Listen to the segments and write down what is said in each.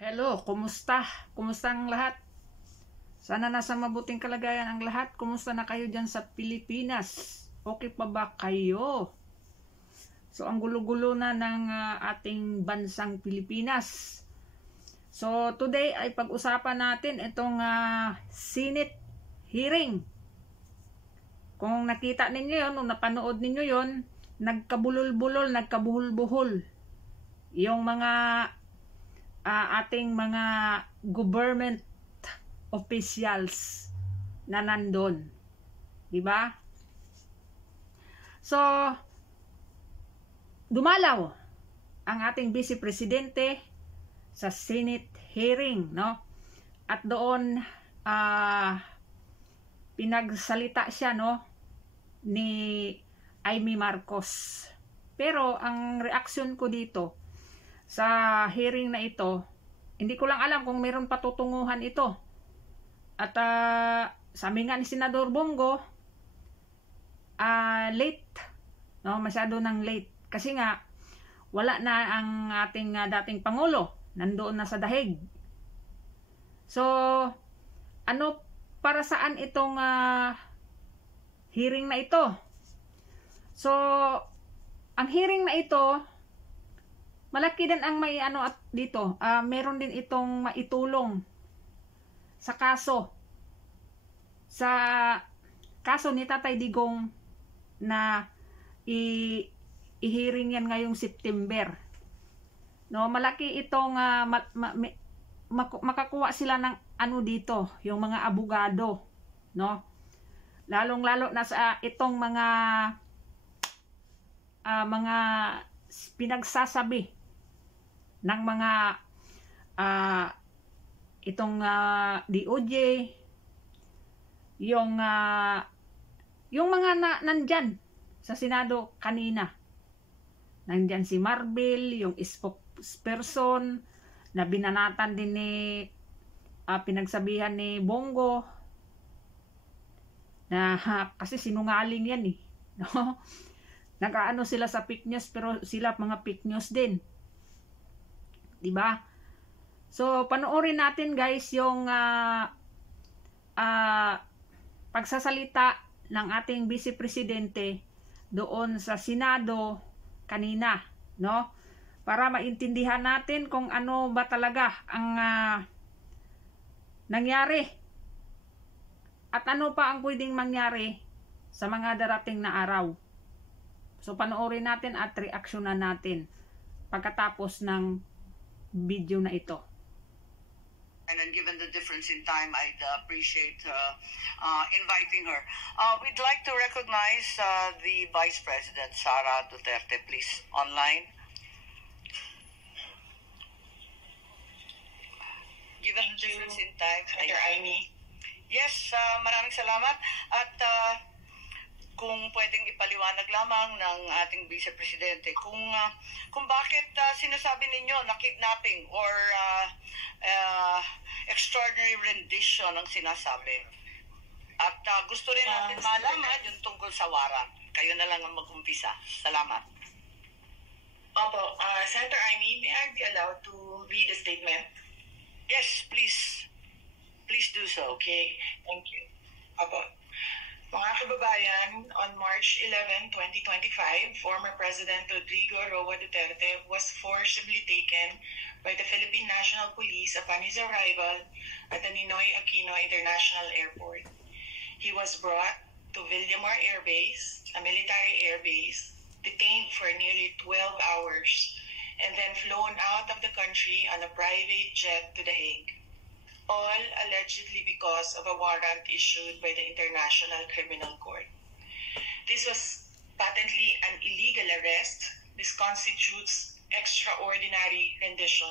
Hello, kumusta? Kumusta ang lahat? Sana nasa mabuting kalagayan ang lahat. Kumusta na kayo dyan sa Pilipinas? Okay pa ba kayo? So, ang gulo-gulo na ng ating bansang Pilipinas. So, today ay pag-usapan natin itong Senate hearing. Kung nakita ninyo yun, o napanood ninyo yun, nagkabulol-bulol, nagkabuhol-buhol. Yung mga ating mga government officials na nandun. Diba? So, dumalaw ang ating Vice Presidente sa Senate hearing, no? At doon pinagsalita siya, no, ni Amy Marcos. Pero ang reaksyon ko dito sa hearing na ito, hindi ko lang alam kung mayroon patutunguhan ito. At sabi nga ni Senador Bongo, late, no, masyado nang late. Kasi nga, wala na ang ating dating Pangulo, nandoon na sa dahig. So, ano, para saan itong hearing na ito? So, ang hearing na ito, malaki din ang may at dito. Meron din itong maitulong sa kaso. Sa kaso ni Tatay Digong na i-hearing yan ngayong September. No, malaki itong makakuha sila ng dito, yung mga abogado, no? Lalong-lalo na sa itong mga pinagsasabi ng mga itong DOJ, yung mga nandyan sa Senado kanina. Nandyan si Marbil, yung spokesperson na binanatan din ni pinagsabihan ni Bongo na kasi sinungaling yan eh, no? Nag-aano sila sa fake news, pero sila mga fake news din. Diba? So, panoorin natin guys yung pagsasalita ng ating Vice Presidente doon sa Senado kanina, no? Para maintindihan natin kung ano ba talaga ang nangyari. At ano pa ang pwedeng mangyari sa mga darating na araw. So, panoorin natin at reaksyonan natin pagkatapos ng video na ito. And then given the difference in time, I'd appreciate inviting her. We'd like to recognize the Vice President, Sara Duterte, please, online. Given the difference in time, Senator Amy. Yes, maraming salamat. At kung pwedeng ipaliwanag lamang ng ating Vice Presidente kung bakit sinasabi ninyo na kidnapping or extraordinary rendition ang sinasabi. At gusto rin natin malaman yung tungkol sa warrant. Kayo na lang ang mag-umpisa. Salamat. Opo, Senator Amy, may I be allowed to read a statement? Yes, please. Please do so. Okay, thank you. Opo. Mga kababayan, on March 11, 2025, former President Rodrigo Roa Duterte was forcibly taken by the Philippine National Police upon his arrival at the Ninoy Aquino International Airport. He was brought to Villamar Air Base, a military air base, detained for nearly 12 hours, and then flown out of the country on a private jet to The Hague. All allegedly because of a warrant issued by the International Criminal Court. This was patently an illegal arrest. This constitutes extraordinary rendition.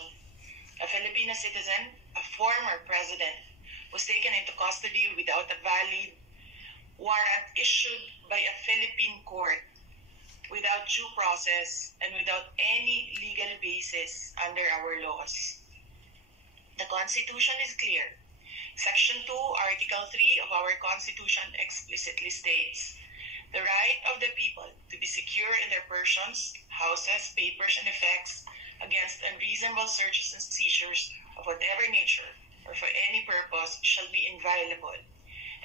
A Filipino citizen, a former president, was taken into custody without a valid warrant issued by a Philippine court, without due process, and without any legal basis under our laws. The Constitution is clear. Section 2, Article 3 of our Constitution explicitly states, the right of the people to be secure in their persons, houses, papers, and effects against unreasonable searches and seizures of whatever nature or for any purpose shall be inviolable,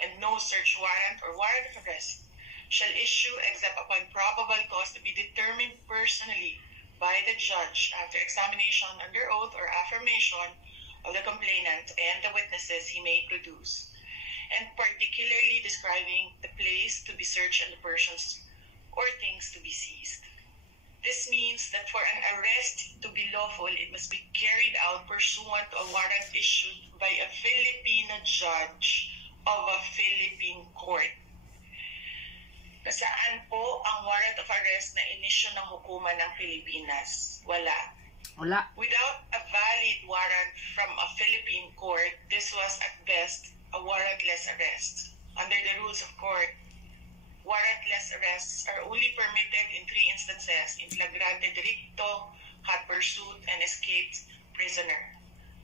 and no search warrant or warrant of arrest shall issue except upon probable cause to be determined personally by the judge after examination under oath or affirmation of the complainant and the witnesses he may produce, and particularly describing the place to be searched and the persons or things to be seized. This means that for an arrest to be lawful, it must be carried out pursuant to a warrant issued by a Filipino judge of a Philippine court. Nasaan po ang warrant of arrest na inisyu ng hukuman ng Pilipinas? Wala. Wala. Without a valid warrant from a Philippine court, this was at best a warrantless arrest. Under the rules of court, warrantless arrests are only permitted in 3 instances: in flagrante delicto, hot pursuit, and escaped prisoner.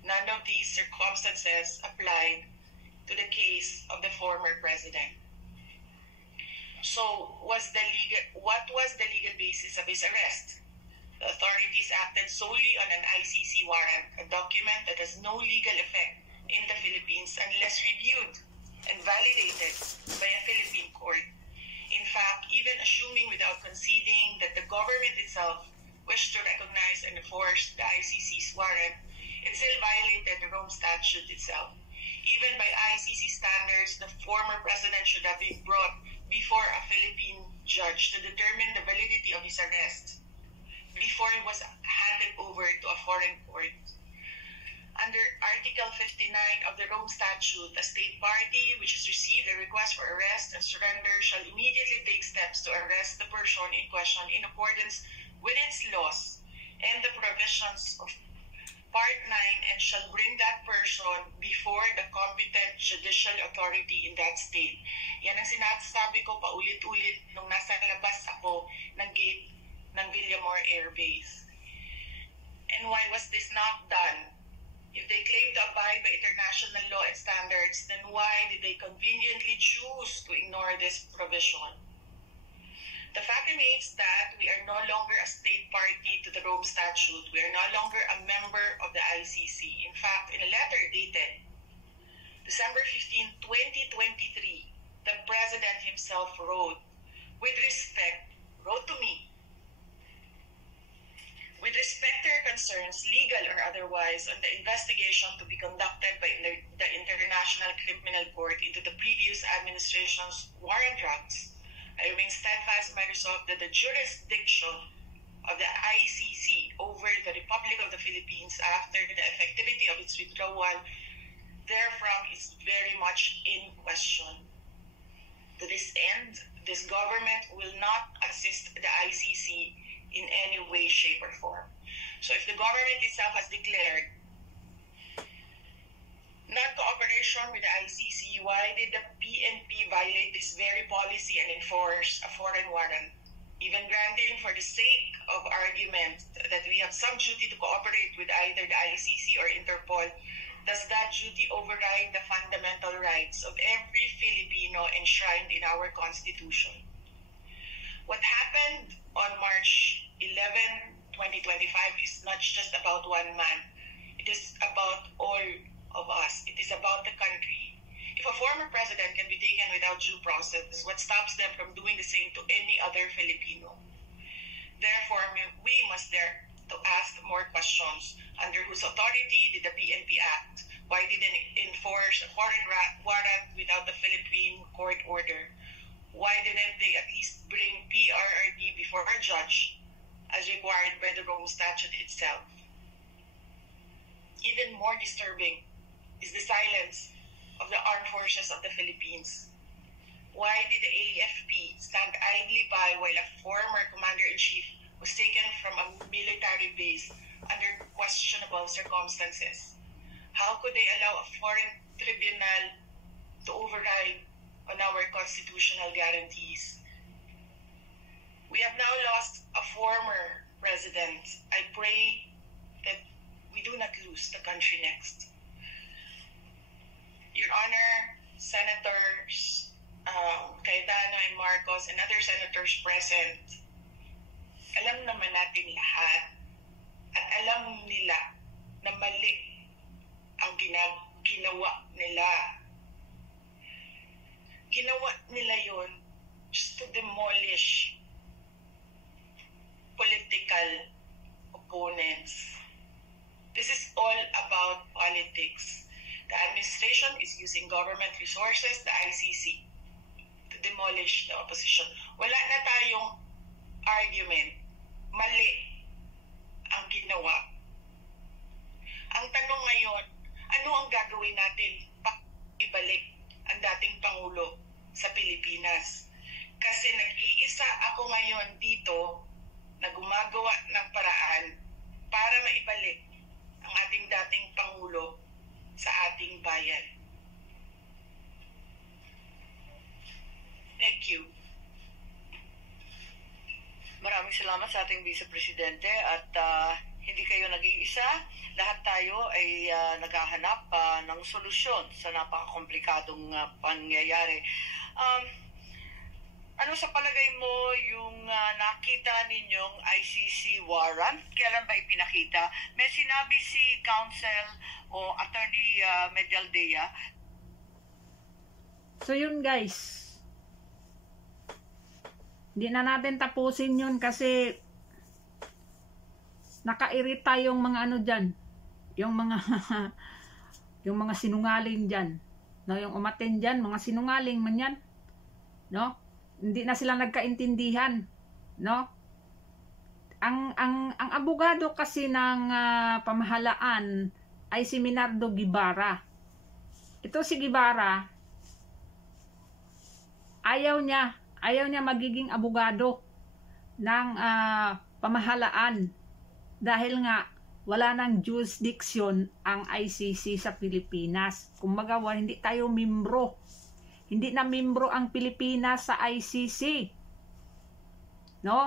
None of these circumstances applied to the case of the former president. So, what was the legal basis of his arrest? The authorities acted solely on an ICC warrant, a document that has no legal effect in the Philippines unless reviewed and validated by a Philippine court. In fact, even assuming without conceding that the government itself wished to recognize and enforce the ICC's warrant, it still violated the Rome Statute itself. Even by ICC standards, the former president should have been brought before a Philippine judge to determine the validity of his arrest before it was handed over to a foreign court. Under Article 59 of the Rome Statute, a state party which has received a request for arrest and surrender shall immediately take steps to arrest the person in question in accordance with its laws and the provisions of Part 9, and shall bring that person before the competent judicial authority in that state. Yan ang sinasabi ko paulit-ulit nung nasa labas ako ng gate ng Villamor Air Base. And why was this not done? If they claim to abide by international law and standards, then why did they conveniently choose to ignore this provision? The fact remains that we are no longer a state party to the Rome Statute. We are no longer a member of the ICC. In fact, in a letter dated December 15, 2023, the President himself wrote to me, with respect to your concerns, legal or otherwise, on the investigation to be conducted by the International Criminal Court into the previous administration's war on drugs, I remain steadfast in my resolve that the jurisdiction of the ICC over the Republic of the Philippines after the effectivity of its withdrawal therefrom is very much in question. To this end, this government will not assist the ICC in any way, shape, or form. So if the government itself has declared non-cooperation with the ICC, why did the PNP violate this very policy and enforce a foreign warrant? Even granting for the sake of argument that we have some duty to cooperate with either the ICC or Interpol, does that duty override the fundamental rights of every Filipino enshrined in our Constitution? What happened on March 11, 2025 is not just about one man. It is about all of us. It is about the country. If a former president can be taken without due process, what stops them from doing the same to any other Filipino? Therefore, we must dare to ask more questions. Under whose authority did the PNP act? Why did they enforce a foreign warrant without the Philippine court order? Why didn't they at least bring PRRD before a judge as required by the Rome Statute itself? Even more disturbing is the silence of the armed forces of the Philippines. Why did the AFP stand idly by while a former commander-in-chief was taken from a military base under questionable circumstances? How could they allow a foreign tribunal to override on our constitutional guarantees? We have now lost a former president. I pray that we do not lose the country next. Your Honor, Senators Cayetano and Marcos and other senators present, alam naman natin lahat at alam nila na mali ang ginawa nila. Ginawa nila yon just to demolish political opponents. This is all about politics. The administration is using government resources, the ICC, to demolish the opposition. Wala na tayong argument. Mali ang ginawa. Ang tanong ngayon, ano ang gagawin natin para ibalik ang dating Pangulo sa Pilipinas? Kasi nag-iisa ako ngayon dito na gumagawa ng paraan para maibalik ang ating dating Pangulo sa ating bayan. Thank you. Maraming salamat sa ating Vice Presidente at hindi kayo nag-iisa. Lahat tayo ay naghahanap ng solusyon sa napakakomplikadong pangyayari. Ano sa palagay mo yung nakita ninyong ICC warrant? Kailan ba ipinakita? May sinabi si Counsel o Attorney Medialdea. So yun guys. Hindi na natin tapusin yun kasi nakairita yung mga ano dyan. Yung mga yung mga sinungaling dyan. No, yung umaten dyan, mga sinungaling man yan. No? Hindi na sila nagkaintindihan, no? Ang abogado kasi ng pamahalaan ay si Minardo Guevara. Ito si Guevara, ayaw niya magiging abogado ng pamahalaan dahil nga wala nang jurisdiction ang ICC sa Pilipinas. Kumbaga, hindi tayo membro. Hindi na membro ang Pilipinas sa ICC. No?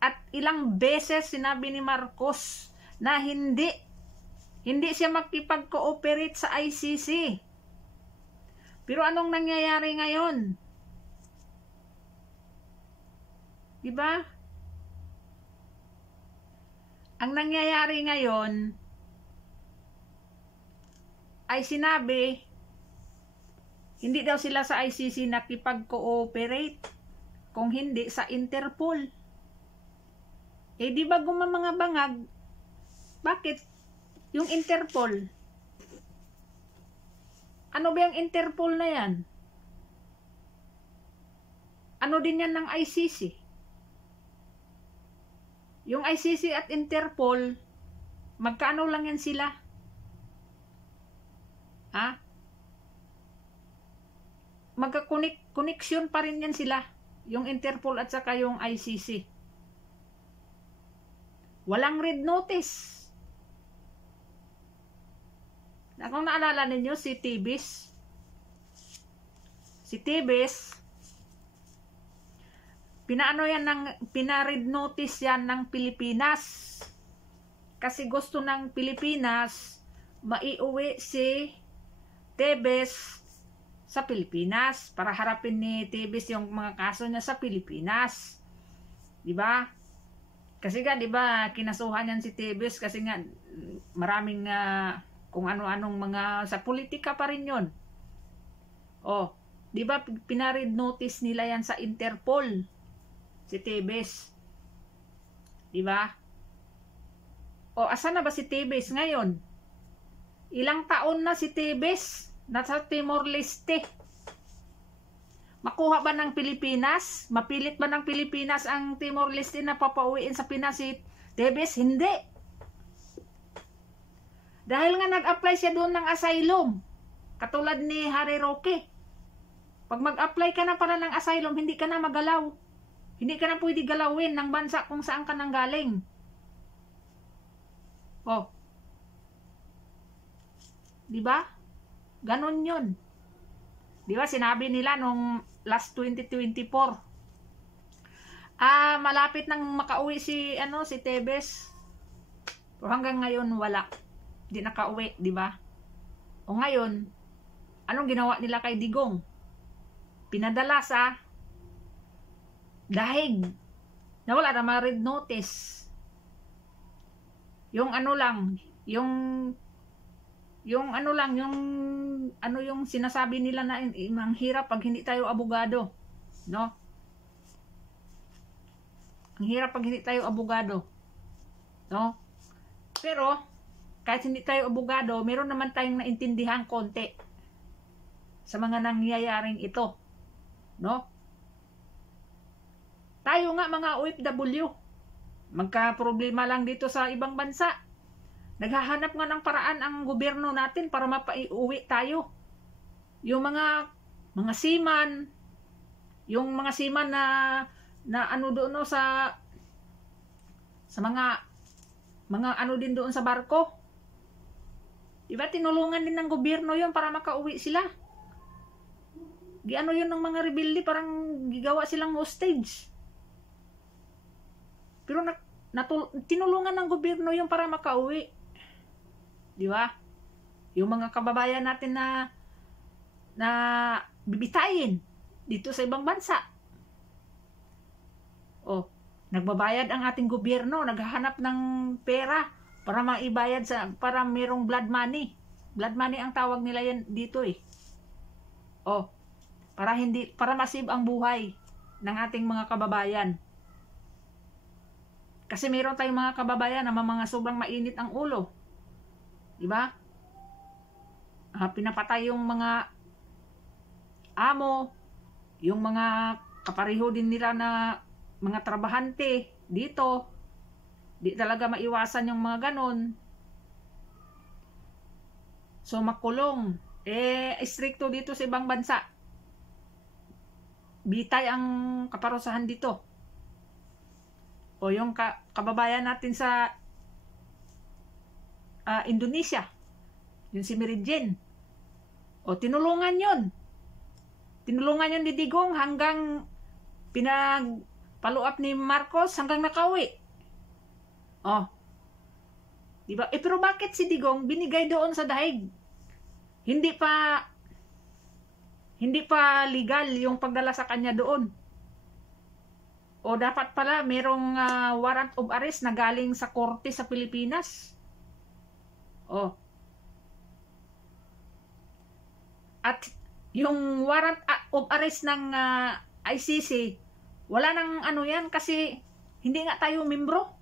At ilang beses sinabi ni Marcos na hindi siya makipag-cooperate sa ICC. Pero anong nangyayari ngayon? Diba? Ang nangyayari ngayon ay sinabi hindi daw sila sa ICC nakipag-cooperate kung hindi sa Interpol. Eh di ba mga bangag? Bakit? Yung Interpol. Ano ba yung Interpol na yan? Ano din yan ng ICC? Yung ICC at Interpol, magkano lang yan sila? Ha? Magka-connection pa rin yan sila. Yung Interpol at saka yung ICC. Walang red notice. Kung naalala ninyo si Tibis. Si Tibis, pina-red notice yan ng Pilipinas. Kasi gusto ng Pilipinas maiuwi si Tibis sa Pilipinas para harapin ni Tibis yung mga kaso niya sa Pilipinas. 'Di ba? Kasi nga 'di ba kinasuhan yan si Tibis kasi nga maraming kung ano-anong mga sa politika pa rin 'yon. Oh, 'di ba pinarid notice nila yan sa Interpol si Tibis. 'Di ba? O asan na ba si Tibis ngayon? Ilang taon na si Tibis nasa Timor-Leste. Makuha ba ng Pilipinas? Mapilit ba ng Pilipinas ang Timor-Leste na papauwiin sa Pinas si Tibis? Hindi. Dahil nga nag-apply siya doon ng asylum. Katulad ni Harry Roque. Pag mag-apply ka na para ng asylum, hindi ka na magalaw. Hindi ka na pwede galawin ng bansa kung saan ka nang galing. Oh. Diba? Ganon yun. Diba sinabi nila nung last 2024. Malapit nang makauwi si Tibis. Pero hanggang ngayon wala. Di nakauwi, diba? O ngayon, anong ginawa nila kay Digong? Pinadala sa dahig na wala na ma-red notice. yung ano lang, yung ano lang, yung sinasabi nila na ang hirap pag hindi tayo abogado, no? Ang hirap pag hindi tayo abogado, no? Pero kahit hindi tayo abogado, meron naman tayong naintindihan konti sa mga nangyayaring ito, no? Tayo nga mga OFW, magka-problema lang dito sa ibang bansa. Naghahanap nga ng paraan ang gobyerno natin para mapaiuwi tayo. Yung mga seaman, yung mga seaman na ano doon no, sa mga ano din doon sa barko. Diba tinulungan din ng gobyerno yun para makauwi sila. Giano yun ng mga rebelde, parang gigawa silang hostage. Pero tinulungan ng gobyerno yun para makauwi. Di ba? Yung mga kababayan natin na bibitayin dito sa ibang bansa. Oh, nagbabayad ang ating gobyerno, naghahanap ng pera para maibayad para merong blood money. Blood money ang tawag nila yan dito eh. Oh, para masave ang buhay ng ating mga kababayan. Kasi meron tayong mga kababayan na mga sobrang mainit ang ulo. Diba? Pinapatay yung mga amo, yung mga kapareho din nila na mga trabahante dito. Di talaga maiwasan yung mga ganon. So makulong. Stricto dito sa ibang bansa. Bitay ang kaparusahan dito. O yung kababayan natin sa Indonesia, yung si Merijen, o tinulungan yun ni Digong hanggang pinagpaluap ni Marcos hanggang nakauwi. Diba? Pero bakit si Digong binigay doon sa dahig? Hindi pa legal yung pagdala sa kanya doon. O dapat pala merong warrant of arrest na galing sa korte sa Pilipinas. At yung warrant of arrest ng ICC, wala nang ano yan kasi hindi nga tayo membro.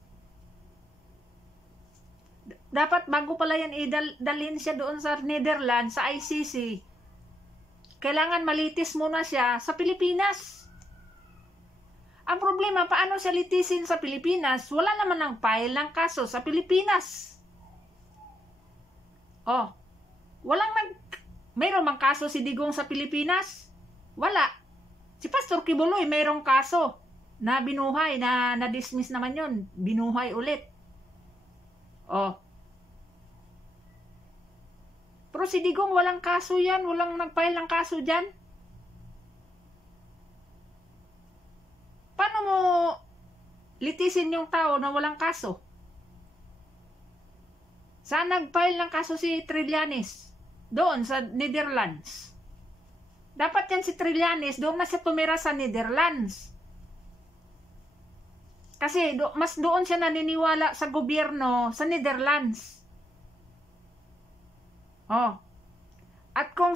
Dapat bago pala yan dalhin siya doon sa Netherlands, sa ICC, kailangan malitis muna siya sa Pilipinas. Ang problema, paano siya litisin sa Pilipinas? Wala naman ang file ng kaso sa Pilipinas. Mayroong mang kaso si Digong sa Pilipinas? Wala. Si Pastor Kibuloy mayroong kaso na binuhay, na dismiss naman yun. Binuhay ulit. Pero si Digong walang kaso yan, walang nag-file ng kaso dyan. Paano mo litisin yung tao na walang kaso? Saan nag-file ng kaso si Trillanes? Doon sa Netherlands. Dapat yan si Trillanes, doon na siya tumira sa Netherlands. Kasi mas doon siya naniniwala sa gobyerno sa Netherlands. At kung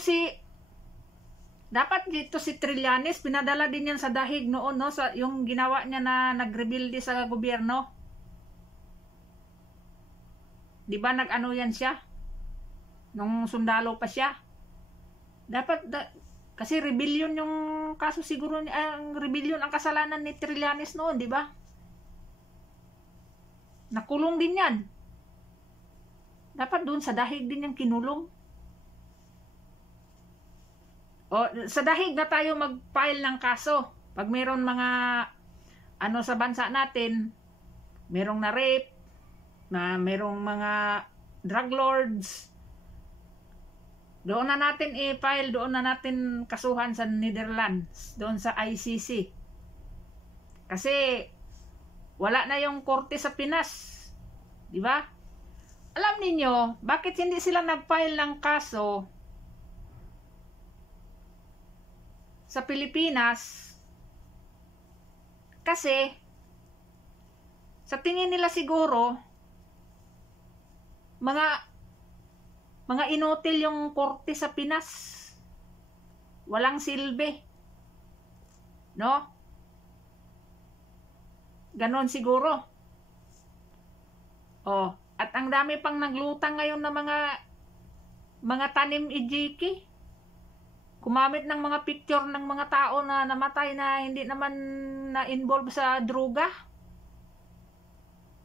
dapat dito si Trillanes, pinadala din yan sa dahig noon, no? Sa yung ginawa niya na nagrebilde sa gobyerno. Di ba nag-ano yan siya? Nung sundalo pa siya. Kasi rebellion yung kaso siguro, ang rebellion ang kasalanan ni Trillanes noon, di ba? Nakulong din yan. Dapat doon sa dahig din yung kinulong. Sa dahig na tayo mag-file ng kaso. Pag meron mga sa bansa natin, merong na rape, na merong mga drug lords, doon na natin i-file, doon na natin kasuhan sa Netherlands, doon sa ICC. Kasi wala na yung korte sa Pinas, di ba? Alam ninyo, bakit hindi sila nag-file ng kaso sa Pilipinas? Kasi sa tingin nila siguro mga inutil yung korte sa Pinas. Walang silbi. No? Ganon siguro. Oh, at ang dami pang naglutang ngayon na mga tanim ijiki. Kumamit ng mga picture ng mga tao na namatay na hindi naman na-involve sa droga.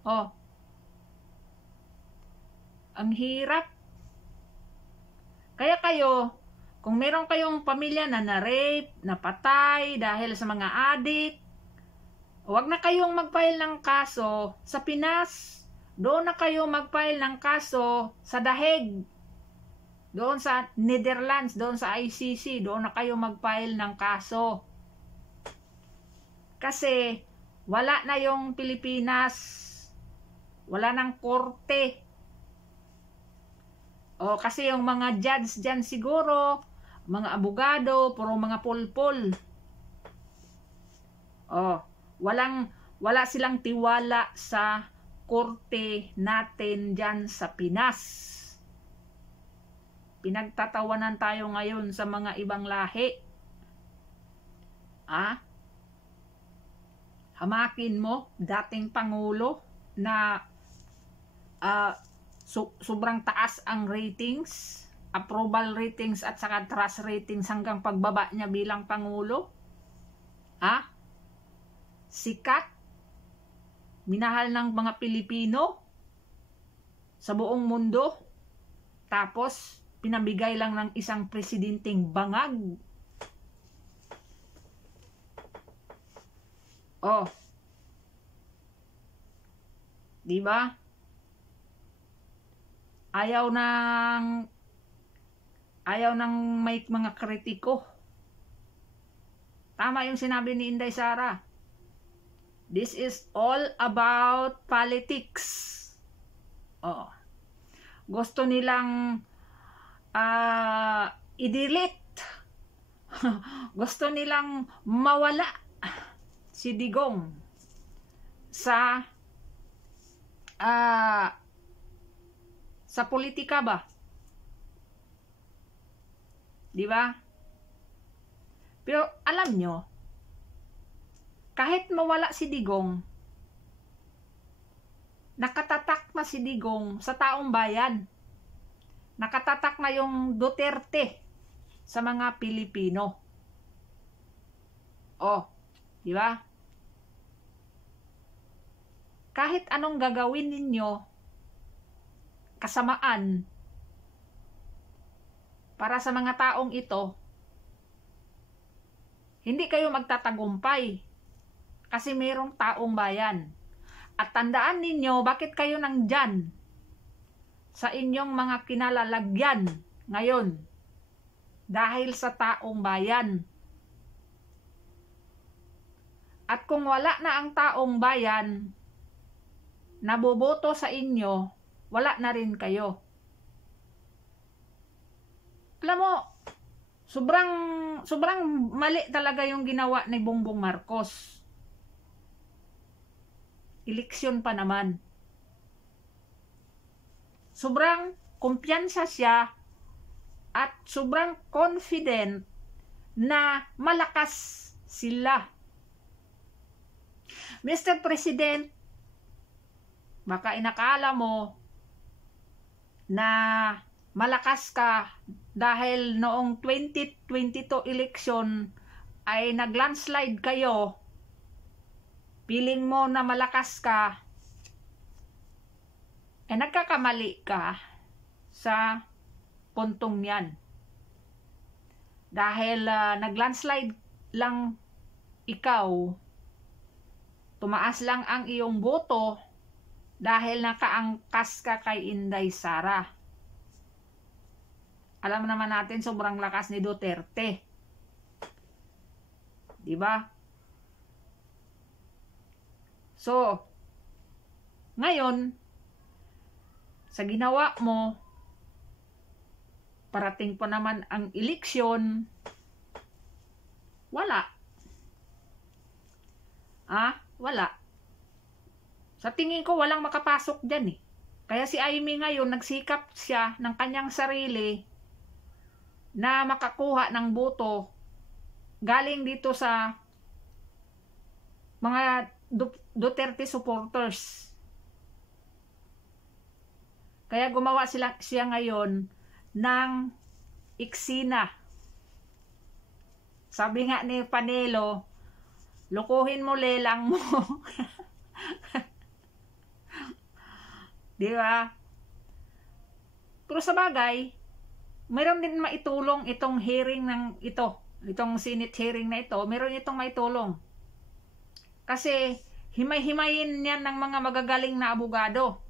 Oh. Ang hirap. Kaya kayo, kung meron kayong pamilya na na-rape, napatay dahil sa mga adik, huwag na kayong mag-file ng kaso sa Pinas. Doon na kayo mag-file ng kaso sa The Hague. Doon sa Netherlands, doon sa ICC, doon na kayo mag-file ng kaso. Kasi wala na yung Pilipinas. Wala nang korte. O kasi yung mga judge dyan siguro, mga abogado, puro mga pulpul. O, wala silang tiwala sa korte natin dyan sa Pinas. Pinagtatawanan tayo ngayon sa mga ibang lahi. Hamakin mo dating Pangulo na sobrang taas ang ratings, approval ratings at saka trust ratings hanggang pagbaba niya bilang Pangulo. Sikat, minahal ng mga Pilipino sa buong mundo, tapos pinabigay lang ng isang presidenteng bangag. Oh. Diba? Ayaw ng may mga kritiko. Tama yung sinabi ni Inday Sara. This is all about politics. Oh. Gusto nilang i-delete. Gusto nilang mawala si Digong sa politika ba? Di ba? Pero alam nyo, kahit mawala si Digong, nakatatak na si Digong sa taong bayan. Nakatatak na yung Duterte sa mga Pilipino. Oh, di ba? Kahit anong gagawin ninyo, kasamaan para sa mga taong ito, hindi kayo magtatagumpay kasi mayroong taong bayan. At tandaan ninyo, bakit kayo nandyan sa inyong mga kinalalagyan ngayon? Dahil sa taong bayan. At kung wala na ang taong bayan na boboto sa inyo, wala na rin kayo. Alam mo, sobrang mali talaga yung ginawa ni Bongbong Marcos. Eleksyon pa naman. Sobrang kumpiyansa siya at sobrang confident na malakas sila. Mr. President, baka inakala mo na malakas ka dahil noong 2022 election ay naglandslide kayo. Piling mo na malakas ka, nagkakamali ka sa puntong yan. Dahil naglandslide lang ikaw, tumaas lang ang iyong boto dahil nakaangkas ka kay Inday Sara. Alam naman natin sobrang lakas ni Duterte. Diba? So, ngayon, sa ginawa mo, parating pa naman ang eleksyon, wala. Wala. Sa tingin ko, walang makapasok dyan eh. Kaya si Amy ngayon, nagsikap siya ng kanyang sarili na makakuha ng boto galing dito sa mga Duterte supporters. Kaya gumawa siya ngayon ng eksena. Sabi nga ni Panelo, lukuhin mo, lelang mo. Di ba? Pero sa bagay, mayroon din maitulong itong hearing ng itong Senate hearing na ito, mayroon itong maitulong. Kasi himay-himayin yan ng mga magagaling na abogado.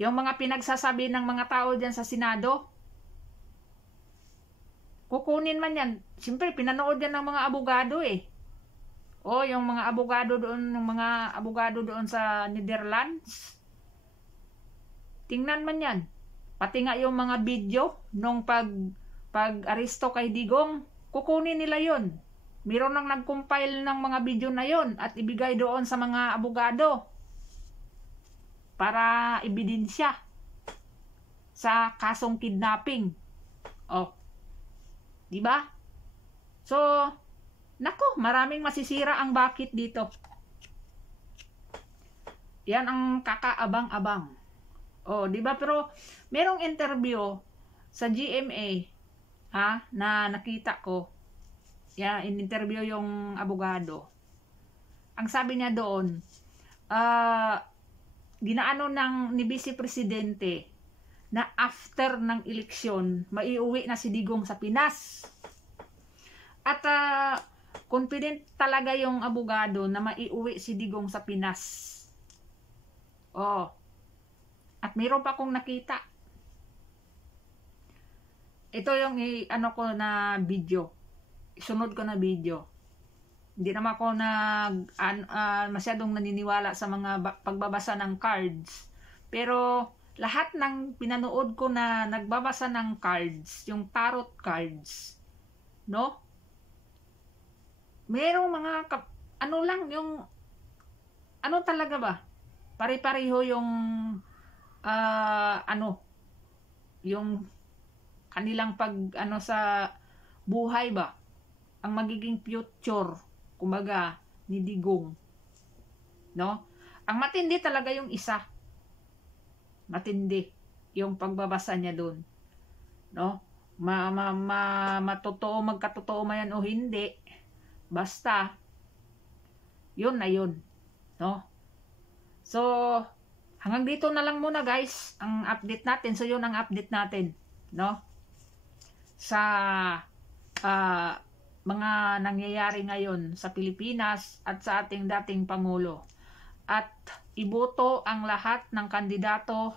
Yung mga pinagsasabi ng mga tao dyan sa Senado, kukunin man yan. Siyempre, pinanood yan ng mga abogado eh. O, yung mga abogado doon sa Netherlands. Tingnan man yan. Pati nga yung mga video nung pag-aristo kay Digong, kukunin nila yon. Meron nang nag-compile ng mga video na yon at ibigay doon sa mga abogado para ebidensya sa kasong kidnapping. Oh. Di ba? So, nako, maraming masisira ang bakit dito. Yan ang kakaabang-abang. Oh, di ba? Pero merong interview sa GMA na nakita ko. In-interview yung abogado. Ang sabi niya doon, ginaano ni Vice Presidente na after ng eleksyon, maiuwi na si Digong sa Pinas. At confident talaga yung abogado na maiuwi si Digong sa Pinas. Oh. At mayroon pa akong nakita. Ito yung ko na video. Sunod ko na video. Hindi naman ako masyadong naniniwala sa mga pagbabasa ng cards. Pero lahat ng pinanood ko na nagbabasa ng cards, yung tarot cards, no? Merong mga ano talaga ba? Pare-pareho yung yung kanilang sa buhay ba? Ang magiging future, kumbaga, ni Digong. No? Ang matindi talaga yung isa. Matindi yung pagbabasa niya doon. No? Matotoo, magkatotoo man yan o hindi. Basta, yun na yun. No? So, hanggang dito na lang muna guys, ang update natin. So, yun ang update natin. No? Sa mga nangyayari ngayon sa Pilipinas at sa ating dating Pangulo. At iboto ang lahat ng kandidato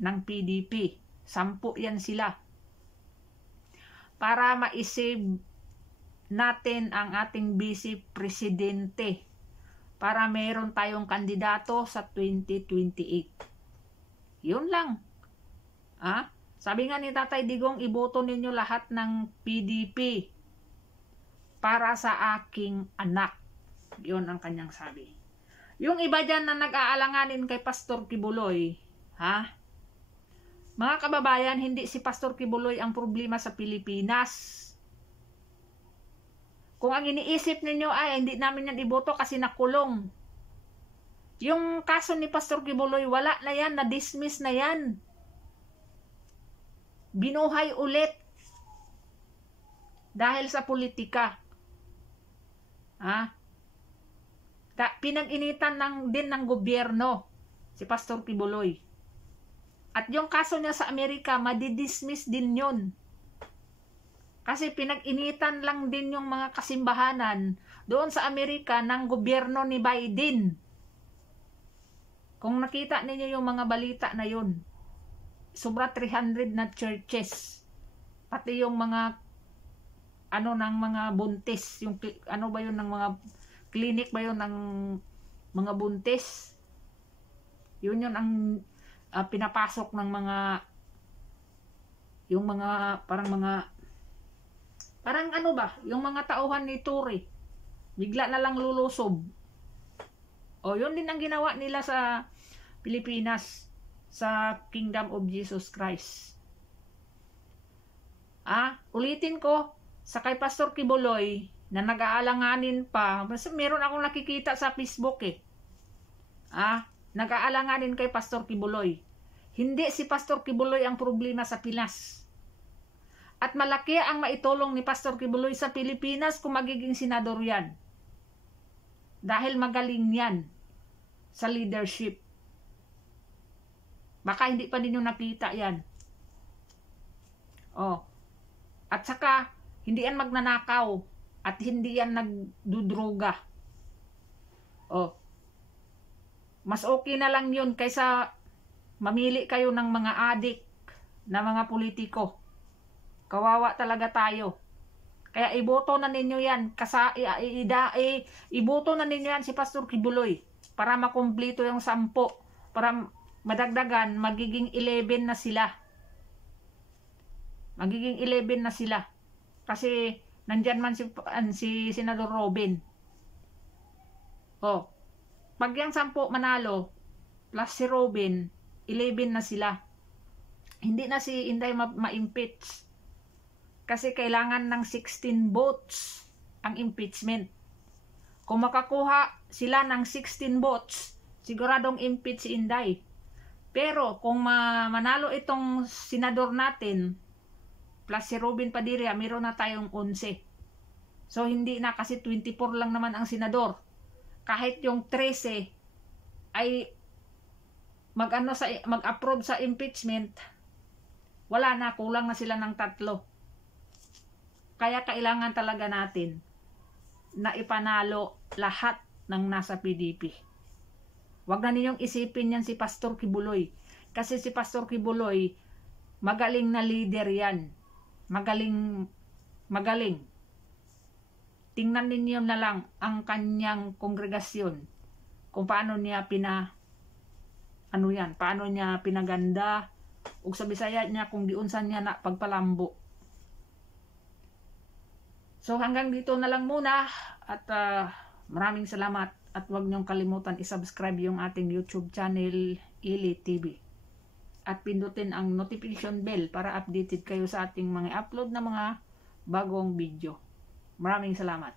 ng PDP. 10 yan sila. Para ma-save natin ang ating Vice Presidente. Para meron tayong kandidato sa 2028. Yun lang. Sabi nga ni Tatay Digong, iboto ninyo lahat ng PDP para sa aking anak. Yun ang kanyang sabi. Yung iba dyan na nag-aalanganin kay Pastor Kibuloy, mga kababayan, hindi si Pastor Kibuloy ang problema sa Pilipinas. Kung ang iniisip ninyo ay hindi namin yan iboto kasi nakulong. Yung kaso ni Pastor Kibuloy, wala na yan, na-dismiss na yan. Binuhay ulit. Dahil sa politika. Pinag-initan din ng gobyerno si Pastor Kibuloy. At yung kaso niya sa Amerika, madidismiss din yun. Kasi pinag-initan lang din yung mga kasimbahanan doon sa Amerika ng gobyerno ni Biden. Kung nakita ninyo yung mga balita na yun, sobra 300 na churches. Pati yung mga ng mga buntis, yung ba yun ng mga clinic ba yun ng mga buntis. Yun ang pinapasok ng mga yung mga parang yung mga tauhan ni Tory. Bigla na lang lulusob. O yun din ang ginawa nila sa Pilipinas. sa Kingdom of Jesus Christ. Ulitin ko, sa kay Pastor Kibuloy, na nag-aalanganin pa, meron akong nakikita sa Facebook nag-aalanganin kay Pastor Kibuloy. Hindi si Pastor Kibuloy ang problema sa Pinas. At malaki ang maitulong ni Pastor Kibuloy sa Pilipinas kung magiging senador yan. Dahil magaling yan sa leadership. Baka hindi pa ninyo nakita yan. At saka, hindi yan magnanakaw at hindi yan nagdudruga. Mas okay na lang yun kaysa mamili kayo ng mga adik na mga politiko. Kawawa talaga tayo. Kaya iboto na ninyo yan. Iboto na ninyo yan si Pastor Kibuloy para makumpleto yung 10. Para madagdagan, magiging 11 na sila. Magiging 11 na sila. Kasi nandyan man si Senador Robin. Pag yung 10 manalo, plus si Robin, 11 na sila. Hindi na si Inday ma-impeach. Kasi kailangan ng 16 votes ang impeachment. Kung makakuha sila ng 16 votes, siguradong impeach si Inday. Pero kung manalo itong senador natin, plus si Robin Padilla, meron na tayong 11. So hindi na, kasi 24 lang naman ang senador. Kahit yung 13 ay mag-approve sa impeachment, wala na, kulang na sila ng 3. Kaya kailangan talaga natin na ipanalo lahat ng nasa PDP. Huwag na ninyong isipin yan si Pastor Kibuloy. Kasi si Pastor Kibuloy, magaling na leader yan. Magaling. Tingnan ninyo na lang ang kanyang kongregasyon. Kung paano niya paano niya pinaganda, ug sa Bisaya niya kung diunsan niya na pagpalambo. So hanggang dito na lang muna at maraming salamat at huwag niyong kalimutan i-subscribe yung ating YouTube channel Ili TV at pindutin ang notification bell para updated kayo sa ating mga upload na mga bagong video. Maraming salamat.